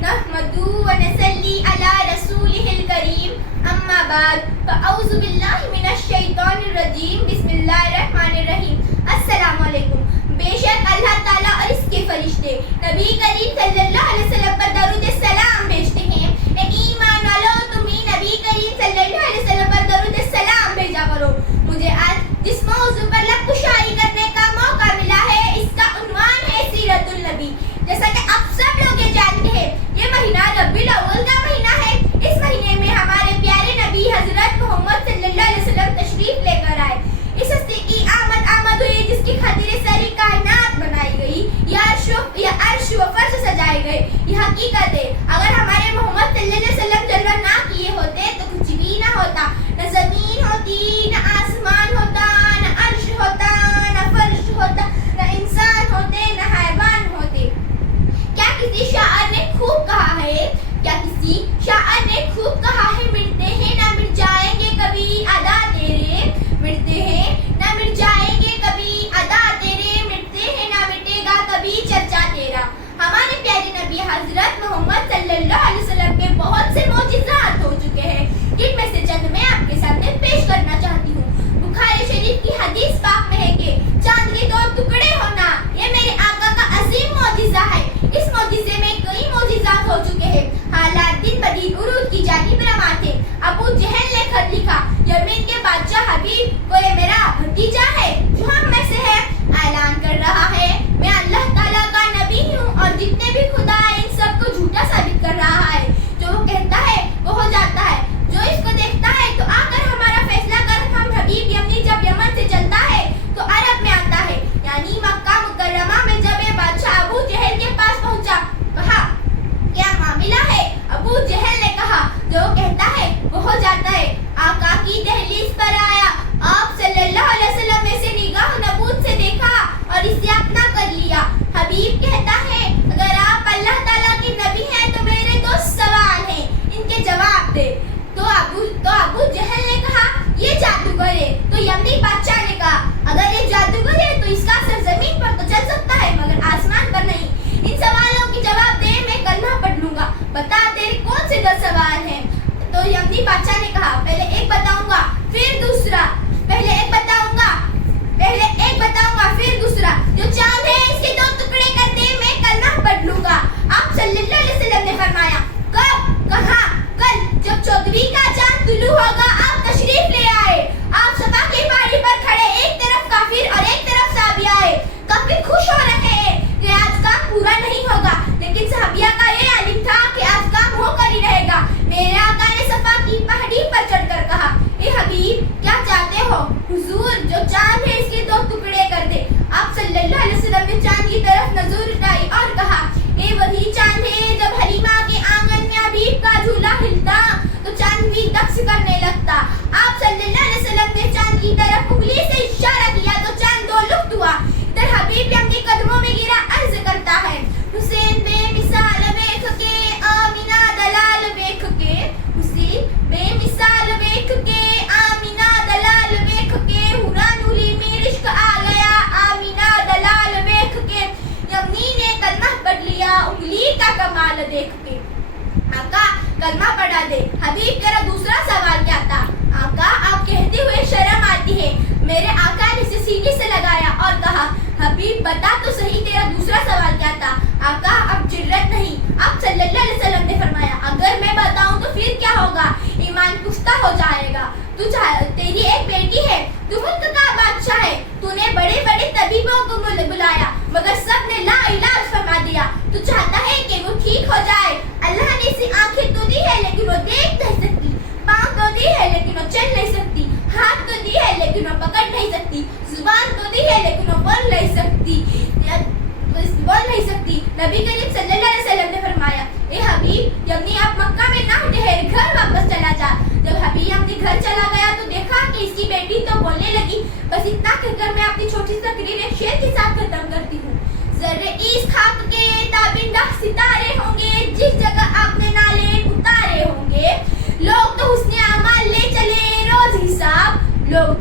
نحمدہ ونصلی علی رسولہ الکریم اما بعد فاعوذ باللہ من الشیطان الرجیم بسم اللہ الرحمن الرحیم۔ السلام علیکم۔ بے شک اللہ تعالیٰ اور اس کے فرشتے نبی کریم صلی اللہ علیہ وسلم پر درود السلام بھیجتے ہیں۔ اے ایمان والو، تم بھی نبی کریم صلی اللہ علیہ وسلم پر درود السلام بھیجا کرو۔ مجھے آج جس موضوع پر لب کشائی کرنے کا موقع ملا ہے، اس کا عنوان ہے سیرت النبی۔ جیسا کہ آپ سب لوگ یہ جانتے ہیں، یہ مہینہ ربیع الاول کا مہینہ ہے۔ اس مہینے میں ہمارے پیارے نبی حضرت محمد صلی اللہ علیہ وسلم تشریف لے کر آئے۔ اس ہستی کی آمد ہوئی جس کی خاطر ساری کائنات بنائی گئی، یا عرش و فرش سجائے گئے۔ یہ حقیقت ہے، اگر ہمارے محمد صلی اللہ علیہ وسلم جلوہ نہ کیے ہوتے تو کچھ بھی نہ ہوتا، نہ زمین ہوتی، نہ آسمان ہوتا، نہ عرش ہوتا، نہ فرش ہوتا، نہ انسان ہوتے، نہ حیوان ہوتے۔ کیا کسی شاعر نے خوب کہا ہے، مٹتے ہیں نہ مٹ جائیں گے کبھی ادا تیرے، مٹتے ہیں نہ مٹ جائیں گے کبھی ادا تیرے، مٹتے ہیں نہ مٹے گا کبھی چرچا تیرا۔ ہمارے پیارے نبی حضرت محمد صلی اللہ علیہ وسلم کے بہت سے معجزات ہو چکے ہیں، جن میں سے چند میں آپ کے سامنے پیش کرنا چاہتی ہوں۔ بخاری شریف کی حدیث پاک میں ہے کہ چاند کے 2 ٹکڑے ہونا یہ میرے آقا کا عظیم معجزہ ہے۔ اس معجزے میں کئی معجزات ہو چکے ہیں۔ حالات دن بدن عروج کی جانب رواں تھے۔ ابو جہل نے خط لکھا، یمین کے بادشاہ حبیب کو یہ میرا بھتیجا ہے جو ہم میں سے ہے، اعلان کر رہا ہے میں اللہ تعالیٰ کا نبی ہوں، اور جتنے بھی خدا ہیں ان سب کو جھوٹا ثابت کر رہا ہے۔ جو وہ کہتا ہے وہ ہو جاتا ہے، جو اس کو دیکھتا ہے تو آ کر ہمارا فیصلہ کر۔ ہم حبیب یمنی جب یمن سے چلتا ہے تو عرب میں آتا ہے، یعنی مکہ مکرمہ میں جب یہ بادشاہ ابو جہل کے پاس پہنچا، کہا کیا معاملہ ہے؟ ابو جہل نے کہا جو کہتا ہے وہ ہو جاتا ہے۔ آقا کی دہلیز پر آیا، آپ صلی اللہ علیہ وسلم نے اسے نگاہ نبوت سے دیکھا اور اسے اپنا کر لیا۔ حبیب کہتا ہے اگر آپ اللہ تعالیٰ کے نبی ہیں تو میرے 2 سوال ہیں، ان کے جواب دے۔ تو ابو جہل نے کہا یہ جادوگر ہے۔ تو یمنی بادشاہ نے کہا اگر یہ جادوگر ہے تو اس کا سر زمین پر تو چل سکتا ہے مگر آسمان پر نہیں۔ ان سوالوں کے جواب دے، میں کلمہ پڑھ لوں گا، بتا تیرے کون سے 2 سوال ہیں؟ تو یمنی بادشاہ نے کہا پہلے ایک بتاؤں گا پھر دوسرا، پہلے ایک بتاؤں گا پھر دوسرا۔ جو چاند ہے اس کے 2 ٹکڑے کر دے، میں کلمہ پڑھ لوں گا۔ آپ صلی اللہ علیہ وسلم نے فرمایا کب؟ کہاں؟ کل جب 14ویں کا چاند طلوع ہوگا آپ تشریف لے آئے۔ آپ صفا کی پہاڑی پر کھڑے، ایک طرف کافر اور ایک طرف صحابیہ۔ کافر خوش ہو رہے ہیں کہ آج کام پورا نہیں ہوگا، لیکن صحابیہ کا یہ علم تھا کہ آج کام ہو کر ہی رہے گا۔ میرے آقا نے صفا کی پہاڑی پر چڑھ کر کہا اے حبیب کیا چاہتے ہو؟ حضور جو چاند ہے اس کے 2 ٹکڑے کر دے۔ آپ صلی اللہ علیہ وسلم نے چاند کی طرف نظر اٹھائی اور کہا اے وہی چاند ہے جب حلیمہ کے آنگن میں حبیب کا جھولا ہلتا تو چاند بھی رقص کرنے لگتا۔ آپ صلی اللہ علیہ وسلم نے چاند کی طرف انگلی سے اشارہ کیا تو چاند 2 لفٹ ہوا۔ ادھر حبیب اپنے قدموں میں گرا، عرض کرتا ہے حسین بے مثال ویکھ کے آمینہ دلال ویکھ کے، حسین بے مثال ویکھ کے آمینہ دلال ویکھ کے، ہورانولی میں رشک آ گیا آمینہ دلال ویکھ کے۔ یمنی نے کلمہ پڑھ لیا انگلی کا کمال دیکھ کے۔ آقا کلمہ پڑھا دے۔ حبیب تیرا دوسرا سوال کیا تھا؟ آقا آپ کہتے ہوئے شرم آتی ہے۔ میرے آقا نے اسے سینے سے لگایا اور کہا حبیب بتا تو صحیح تیرا دوسرا سوال کیا تھا؟ آقا اب جرت نہیں۔ آپ صلی اللہ علیہ وسلم نے فرمایا اگر میں بتاؤں تو پھر کیا ہوگا؟ ایمان پختہ ہو جائے گا۔ تیری ایک بیٹی ہے، تو ملک کا بادشاہ ہے، تو نے بڑے بڑے طبیبوں کو بلایا مگر سب نے لا علاج فرما دیا۔ تو چاہتا ہے کہ وہ ٹھیک ہو جائے۔ اللہ نے اسے آنکھیں تو دی ہے لیکن وہ دیکھ نہیں سکتی، پاؤں تو دی ہے لیکن وہ چل نہیں سکتی، ہاتھ تو دی ہے لیکن وہ پکڑ نہیں سکتی، زبان تو دی ہے لیکن وہ بول نہیں سکتی۔ نبی کریم صلی اللہ علیہ وسلم نے فرمایا اے حبیب یمنی آپ مکہ میں نہ ٹھہر، گھر واپس چلا جا۔ جب حبیب اپنے گھر چلا گیا تو دیکھا کہ اس کی بیٹی تو بولنے لگی۔ بس اتنا کہہ کر میں اپنی چھوٹی سی تقریر ایک شعر کے ساتھ ختم کرتی ہوں۔ ذرے اس خاک کے تابندہ ستارے ہوں گے، جس جگہ آپ نے نالے اتارے ہوں گے، لوگ تو حسن اعمال لے چلے روز حساب، لوگ